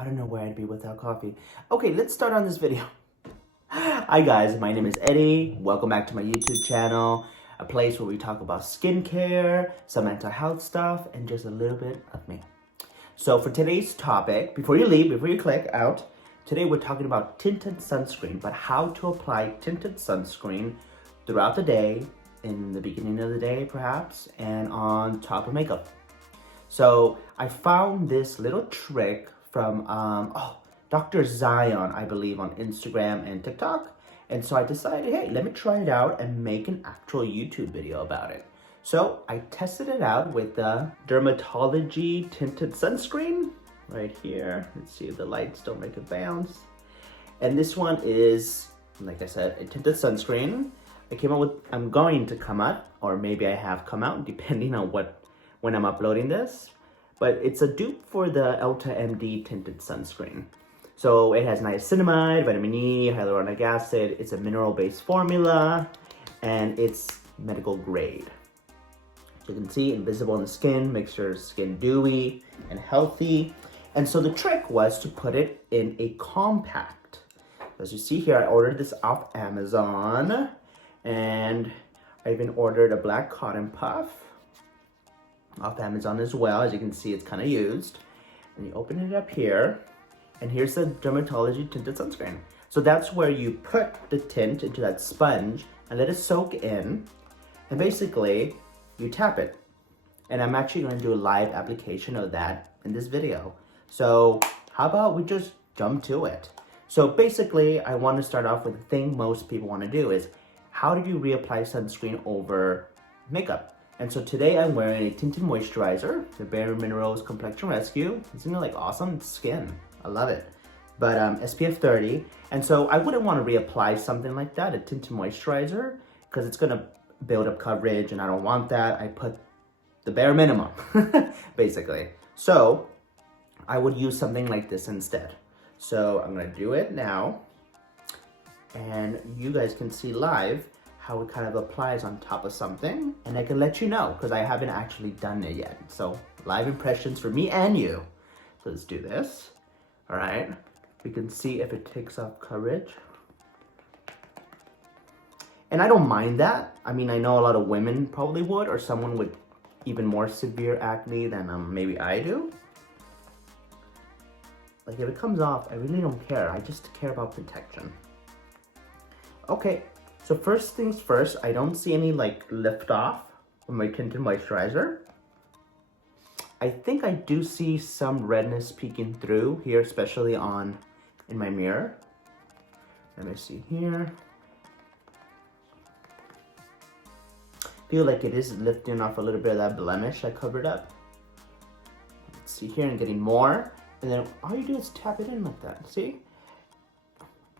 I don't know where I'd be without coffee. Okay, let's start on this video. Hi guys, my name is Eddie. Welcome back to my YouTube channel, a place where we talk about skincare, some mental health stuff, and just a little bit of me. So for today's topic, before you leave, before you click out, today we're talking about tinted sunscreen, but how to apply tinted sunscreen throughout the day, in the beginning of the day perhaps, and on top of makeup. So I found this little trick from Dr. Zion, I believe, on Instagram and TikTok. And so I decided, hey, let me try it out and make an actual YouTube video about it. So I tested it out with the DRMTLGY tinted sunscreen right here. Let's see if the lights don't make it bounce. And this one is, like I said, a tinted sunscreen. I'm going to come out, or maybe I have come out, depending on when I'm uploading this. But it's a dupe for the EltaMD tinted sunscreen. So it has niacinamide, vitamin E, hyaluronic acid. It's a mineral-based formula, and it's medical grade. So you can see, invisible in the skin, makes your skin dewy and healthy. And so the trick was to put it in a compact. As you see here, I ordered this off Amazon, and I even ordered a black cotton puff off Amazon as well. As you can see, it's kind of used. And you open it up here, and here's the DRMTLGY tinted sunscreen. So that's where you put the tint into that sponge and let it soak in, and basically you tap it. And I'm actually going to do a live application of that in this video. So how about we just jump to it? So basically, I want to start off with the thing most people want to do is, how do you reapply sunscreen over makeup? And so today I'm wearing a tinted moisturizer, the Bare Minerals Complexion Rescue. Isn't it like awesome? Skin, I love it. But SPF 30. And so I wouldn't want to reapply something like that, a tinted moisturizer, because it's gonna build up coverage and I don't want that. I put the bare minimum, basically. So I would use something like this instead. So I'm gonna do it now. And you guys can see live how it kind of applies on top of something, and I can let you know because I haven't actually done it yet. So live impressions for me and you. So let's do this. All right, we can see if it takes off coverage. And I don't mind that. I mean, I know a lot of women probably would, or someone with even more severe acne than maybe I do. Like if it comes off, I really don't care. I just care about protection. Okay, so first things first, I don't see any like lift off from my tinted moisturizer. I think I do see some redness peeking through here, especially in my mirror. Let me see here. Feel like it is lifting off a little bit of that blemish I covered up. Let's see here, and getting more. And then all you do is tap it in like that, see?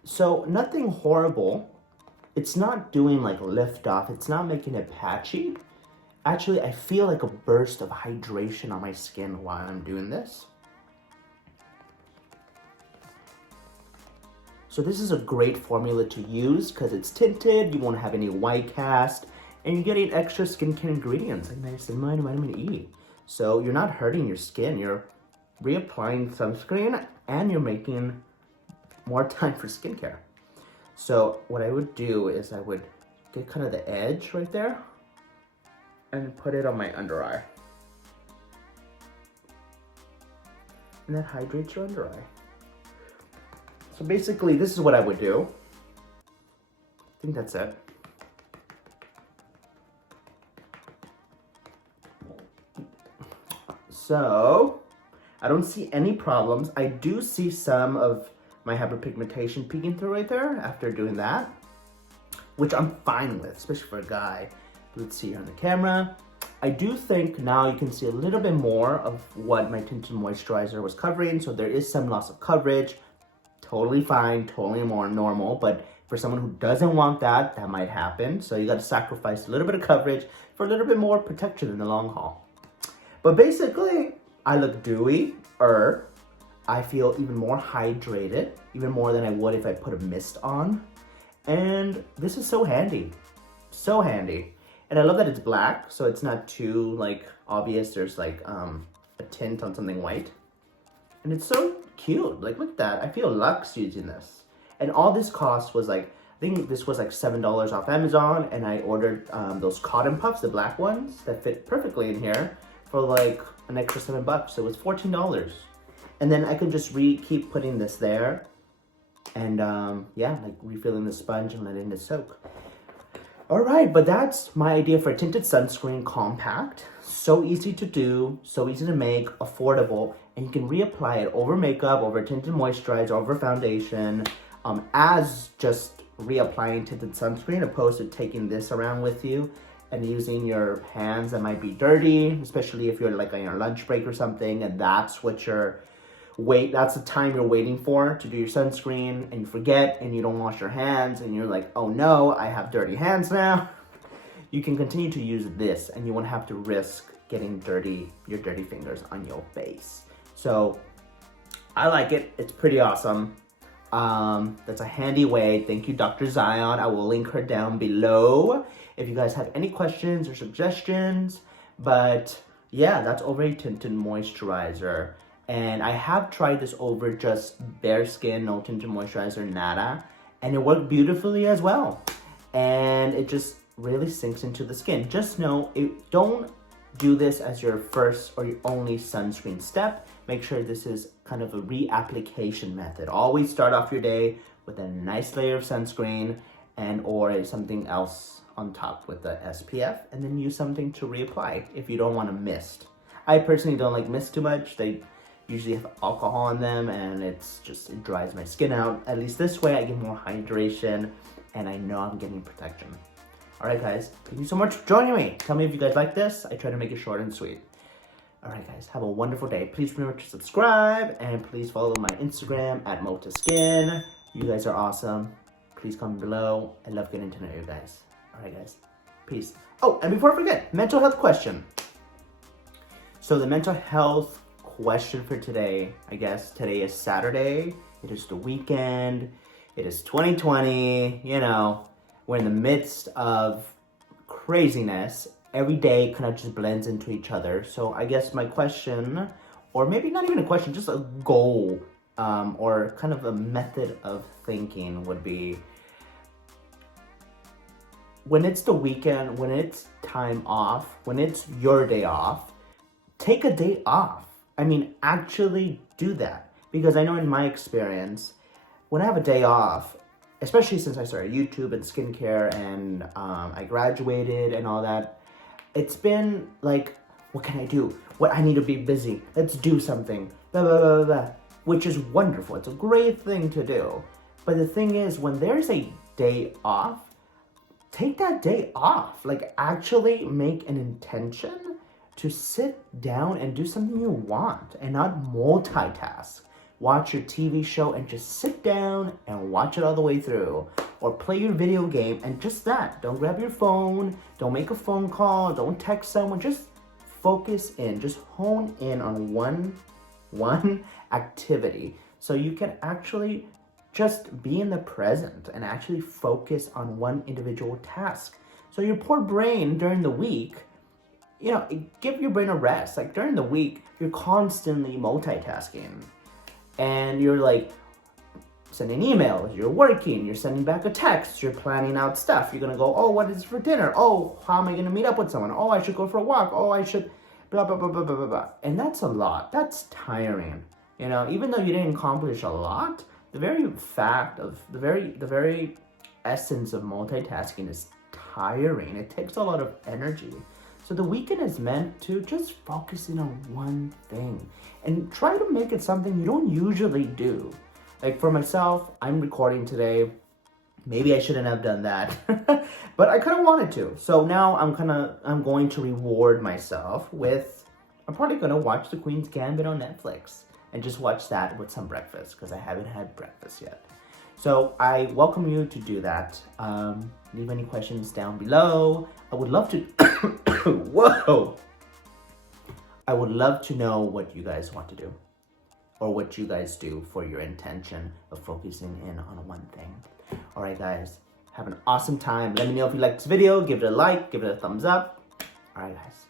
So nothing horrible. It's not doing like lift off. It's not making it patchy. Actually, I feel like a burst of hydration on my skin while I'm doing this. So this is a great formula to use because it's tinted, you won't have any white cast, and you're getting extra skincare ingredients like niacinamide and vitamin E. So you're not hurting your skin, you're reapplying sunscreen, and you're making more time for skincare. So what I would do is I would get kind of the edge right there and put it on my under eye. And that hydrates your under eye. So basically, this is what I would do. I think that's it. So I don't see any problems. I do see some of my hyperpigmentation peeking through right there after doing that, which I'm fine with, especially for a guy. Let's see here on the camera. I do think now you can see a little bit more of what my tinted moisturizer was covering, so there is some loss of coverage. Totally fine, totally more normal, but for someone who doesn't want that, that might happen. So you gotta sacrifice a little bit of coverage for a little bit more protection in the long haul. But basically, I look dewy, I feel even more hydrated, even more than I would if I put a mist on. And this is so handy, so handy. And I love that it's black, so it's not too like obvious there's like a tint on something white. And it's so cute. Like, look at that. I feel luxe using this. And all this cost was like, I think this was like $7 off Amazon, and I ordered those cotton puffs, the black ones that fit perfectly in here, for like an extra $7. So it was $14. And then I could just keep putting this there, and yeah, like refilling the sponge and letting it soak. All right, but that's my idea for a tinted sunscreen compact. So easy to do, so easy to make, affordable, and you can reapply it over makeup, over tinted moisturizer, over foundation, as just reapplying tinted sunscreen, opposed to taking this around with you and using your hands that might be dirty, especially if you're like on your lunch break or something, and that's what that's the time you're waiting for to do your sunscreen, and you forget and you don't wash your hands and you're like, oh no, I have dirty hands now. You can continue to use this and you won't have to risk getting your dirty fingers on your face. So I like it. It's pretty awesome. That's a handy way. Thank you, Dr. Zion. I will link her down below if you guys have any questions or suggestions. But yeah, that's over tinted moisturizer. And I have tried this over just bare skin, no tinted moisturizer, nada. And it worked beautifully as well. And it just really sinks into the skin. Just know, don't do this as your first or your only sunscreen step. Make sure this is kind of a reapplication method. Always start off your day with a nice layer of sunscreen or something else on top with the SPF. And then use something to reapply if you don't want to mist. I personally don't like mist too much. They usually have alcohol on them, and it dries my skin out. At least this way I get more hydration and I know I'm getting protection. All right, guys, thank you so much for joining me. Tell me if you guys like this. I try to make it short and sweet. All right, guys, have a wonderful day. Please remember to subscribe, and please follow my Instagram at Mottaskin. You guys are awesome. Please comment below. I love getting to know you guys. All right, guys, peace. Oh, and before I forget, mental health question. So the mental health question for today, I guess today is Saturday, it is the weekend, it is 2020, you know, we're in the midst of craziness. Every day kind of just blends into each other. So I guess my question, or maybe not even a question, just a goal, or kind of a method of thinking would be, when it's the weekend, when it's time off, when it's your day off, take a day off. I mean, actually do that. Because I know in my experience, when I have a day off, especially since I started YouTube and skincare and I graduated and all that, it's been like, what can I do? I need to be busy. Let's do something. Blah, blah, blah, blah, which is wonderful. It's a great thing to do. But the thing is, when there's a day off, take that day off. Like, actually make an intention to sit down and do something you want and not multitask. Watch your TV show and just sit down and watch it all the way through. Or play your video game and just that. Don't grab your phone. Don't make a phone call. Don't text someone. Just focus in. Just hone in on one activity. So you can actually just be in the present and actually focus on one individual task. So your poor brain during the week, you know, give your brain a rest. Like during the week, you're constantly multitasking. And you're like sending emails, you're working, you're sending back a text, you're planning out stuff. You're gonna go, oh, what is for dinner? Oh, how am I gonna meet up with someone? Oh, I should go for a walk. Oh, I should blah, blah, blah, blah, blah, blah, blah. And that's a lot. That's tiring. You know, even though you didn't accomplish a lot, the very fact of, the very essence of multitasking is tiring. It takes a lot of energy. So the weekend is meant to just focus in on one thing and try to make it something you don't usually do. Like for myself, I'm recording today. Maybe I shouldn't have done that, but I kind of wanted to. So now I'm going to reward myself with, I'm probably going to watch The Queen's Gambit on Netflix and just watch that with some breakfast because I haven't had breakfast yet. So I welcome you to do that. Leave any questions down below. I would love to, whoa! I would love to know what you guys want to do or what you guys do for your intention of focusing in on one thing. All right, guys, have an awesome time. Let me know if you like this video. Give it a like, give it a thumbs up. All right, guys.